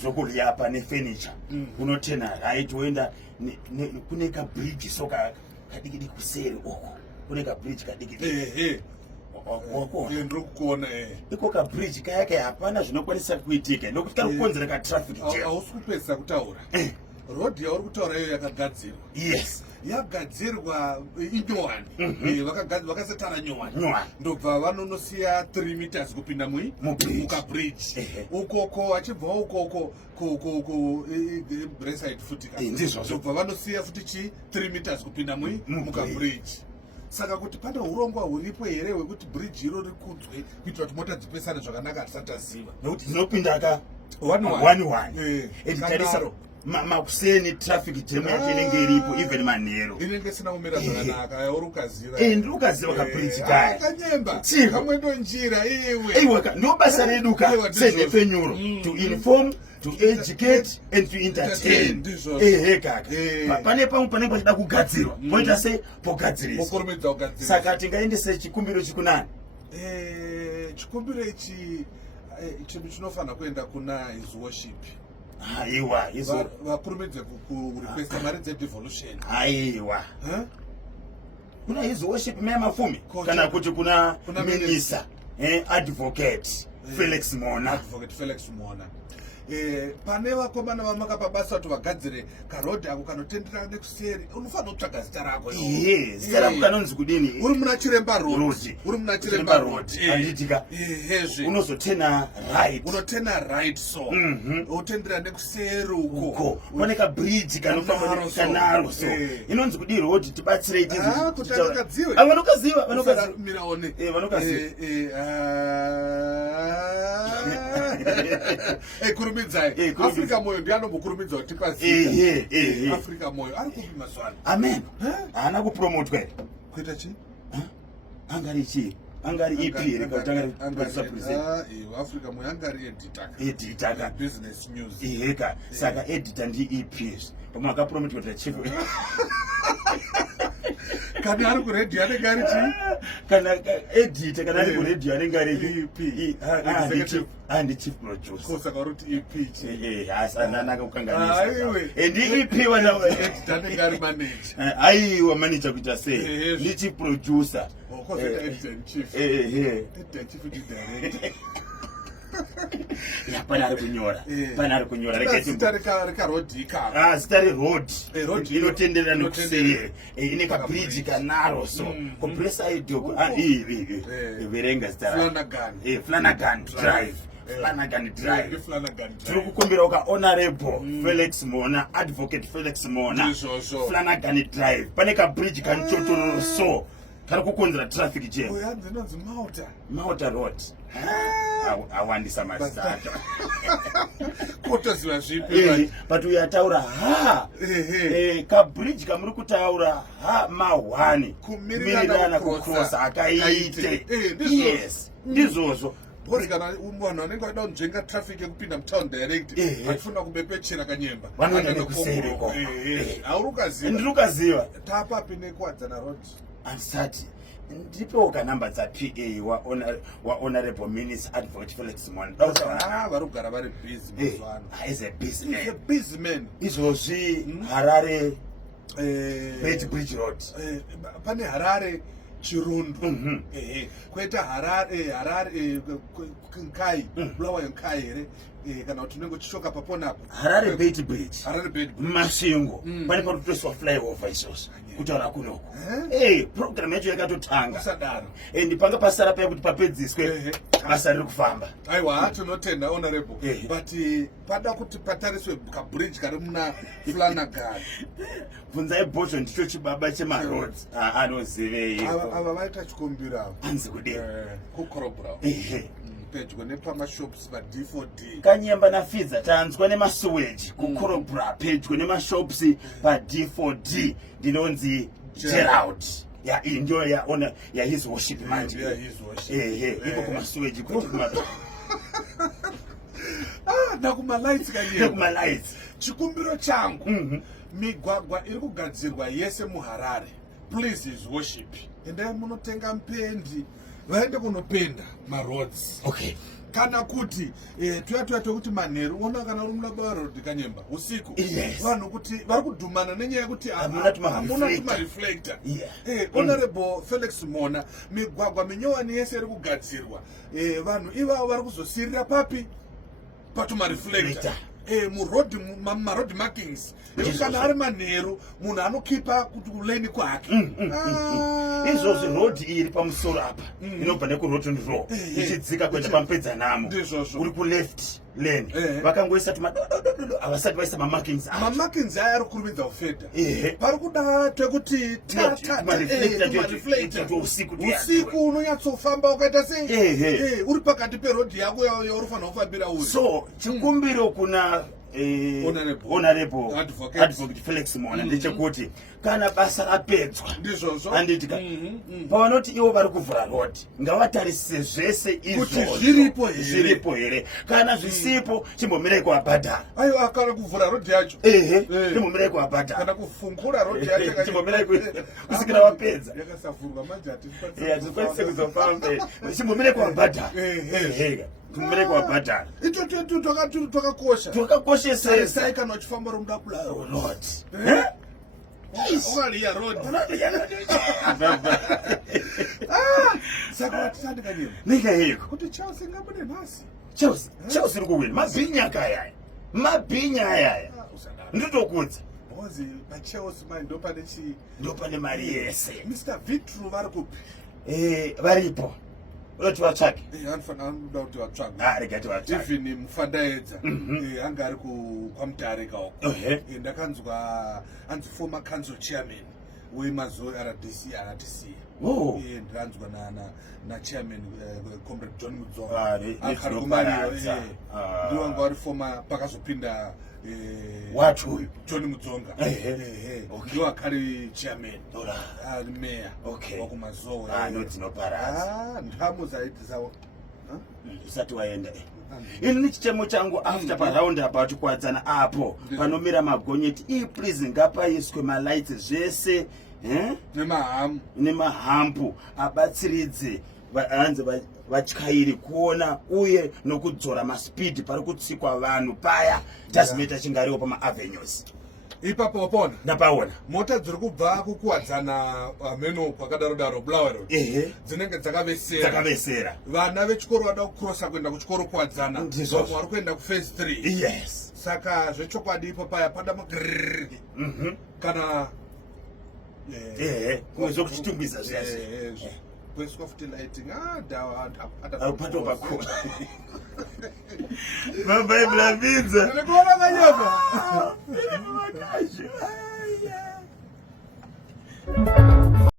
zvokurya pane furniture unotena right woenda kune kabridge soka kadikidi kuseri uko kune kabridge kadikidi ndikuona iko kabridge kayake hapana zvinokwanisa kuitika nokuti kari kukonzera katraffic jam. Hausi kupedzisa kutaura rodhi yauri kutaura iyo yakagadzirwa. Yes, yagadzirwa inyowani vakasatana nyowani ndobva vanonosiya 3 meters kupinda mukabridge ukoko vachibva ukoko breside futi ndobva vanosiya futi chi 3 meters kupinda mukabridge. Saka kuti pane urongwa huripo here hwekuti bridge iro rikudzwe kuitira kuti mota dzipesane zvakanaka hatisati taziva nokuti dzinopinda ka 1-1 editarisa makuseni traffic jam yacho inenge iripo even manhero inenge isina kumira zvakanaka yauri ukaziva ndiri ukaziva kabridge kaya kanyemba kamwe ndonjira iwe ndobasa redu ka senhepfenyuro to inform, to educate and to entertain. Kaka pane pamwe panenge pachida kugadzirwa poita sei pogadzirisa. Saka tingaendese chikumbiro chikunani chikumbiro ichi chinhu chinofanira kuenda kuna his worship. Aiwa vakurumidze kurequesta mari dzedevolution. Aiwa kuna his worship meya mafumi kana kuti kuna minister advocate Felix Mona. Pane vakomana vamakapa basa kuti vagadzire karodhi ako kanotenderana nekuseri unofanira kutsvaga zita rako zita rako kanonzi kudini uri muna Chiremba Road anditika unozotena right unotena right so wotendera nekuseri uko pane kabridge kanofamba kanaro so inonzi kudii road tibatsirei kuti vanokadziwe kurumidzai Afrika Moyo ndianombokurumidza kuti pazita Afrika Moyo ari kupi mazwana. Amen. Haana kupromotwa kuita chi angari chi angari EP rekatanga Afrika Moyo angari editor business news ka saka editor ndi EPs pamwe akapromotwa kuti chief kana ari kuredio anenge ari chi kana editor kana ari kuredio anenge ari EP and chief producer kosa karuti EP chi asanana kukanganisa ndi EP wana editor anenge ari manager aiwa manager kuita sei ndi chief producer editor in chief editor chief director pana kunyora reka road ikapa stari road inotenderera nekuseri ine kabridge kanaro so compressor idoko verenga Flanagan Drive tiri kukumbira uka honorable Felix Mona advocate Felix Mona Flanagan Drive pane kabridge kanochotororo so kari kukonzera traffic jam Malta Road awandisa mazita kotoziva zvipi but uyataura kabridge kamuri kutaura ma1 kumirirana kucross akaite yes ndizvozvo kana vanhu vanenge vada kunzvenga traffic yekupinda mutown direct vachifuna kumbepechera kanyemba vanoenda kuseriko hauri ukaziva ndiri ukaziva tapapi nekuwadzana road andisati ndipewo kanamba dzaPA wa-honorable minister advocate Felix Mona vari kugara vari busy as a businessman izvozvi Harare Bridge Road pane Harare Chirundu kwoita Harare Nkai Bulawayo Nkai here kana kuti unenge uchishoka papona Harare Bridge masvingo pane parikutoswa flyover izvozvo kutaura kunoko program yacho yakatotanga usadaro and panga pasara paya kuti papedziswe basa riri kufamba. Aiwa tinotenda honorable but pada kuti patariswe kabridge kari muna Flanagan bvunzai bhosvo ndicho chibaba chemaroads anozivei ava vaita chikumbira anzi kudii kukorobra pedyo nepamashops pa-D4D kanyemba nafidza tanzwa nemasuweji kukorobra pedyo nemashops pa-D4D ndinonzi Gerald iyi ndio ya his worship manje iko kumasuweji kuti nakuma-lights nakuma-lights chikumbiro changu migwagwa iri kugadzirwa yese muHarare please his worship endai munotenga mupendi vaende kunopenda maroads kana kuti tuyatoyate kuti manheru ona kana uri muna Road Kanyemba usiku vanhu kuti vari kudhumana nenyaya yekuti hamuna tumareflector. Honorable Felix Mona, migwagwa minyowani yese iri kugadzirwa vanhu ivavo vari kuzosirira papi patumareflector muroad markings kana ari manheru munhu anokipa kuti kuleni kwake izvozvo road iri pamusoro apa inobva nekurotund row ichidzika kuenda pamupedzanamo uri kuleft lane vakangoisa tumadodododo havasati vaisa mamarkings aya ari kurumidza kufedha pari kuda twekuti usiku unonyatsofamba ukaita sei uri pakati perodhi yako yauri fanira kufambira uri. So chikumbiro kuna Honorable Advocate Felix Mona ndechekuti kana basa rapedzwa handitika pavanoti ivo vari kuvhura road ngavatarisise zvese izvo zviripo here, kana zvisipo chimbomirei kuabhadhara. Aiwa kana kuvhura road yacho chimbomirei kuabhadhara, kana kufungura road yacho chimbomirei kusvikira vapedza yakasavhurwa manje hatikwanise kuzofamba chimbomirei kuabhadhara kumere kuabhadhara ito twakakoshesesa sai kana uchifamba romuda kulayo road ungaliya road saka watitandikanyema nikayiko kuti Chelsea ngabune nhasi Chelsea iri kuwina mabhinya ayaya nditokudza bozi paChelsea mai ndopane mari yese. Mr. Vitru vari kupi varipo unoti vatsvake anoda kuti vatsvage regati vatsvage even mufandaedza anga ari kwamutare kaoko ndakanzwa anzi former council chairman wemazo RDC aratisiya ndiranzwa nachairman comrade John Mudzonga akari kumariyo ndiwanga wari former pakazopinda watu John Mudzonga ndiwo akari chairman ari meya wakumazowe nodzinoparaza ndamu zaiti zawo usati waenda ini nichichemo changu after paround about kuwadzana apo panomira magonyeti please ngapaiswe malights zvese nemahampu abatsiridze hanzi vatyairi kuona uye nokudzora maspeed pari kutsikwa vanhu paya tazimeta chingariwo pamaavenues. Ipapo wapona ndapaona mota dziri kubva kukuwadzana meno kwakadaro Bulawayo dzinenge dzakavesera vana vechikoro vada kucrossa kuenda kuchikoro kuwadzana vamwe vari kuenda kuphase 3 saka zvechokwadi ipo paya pada kana kuweza kuchitumbisa zviyazvo kweswa futi lighting patopakola mabhaibheri abidza ndikuona kanyapa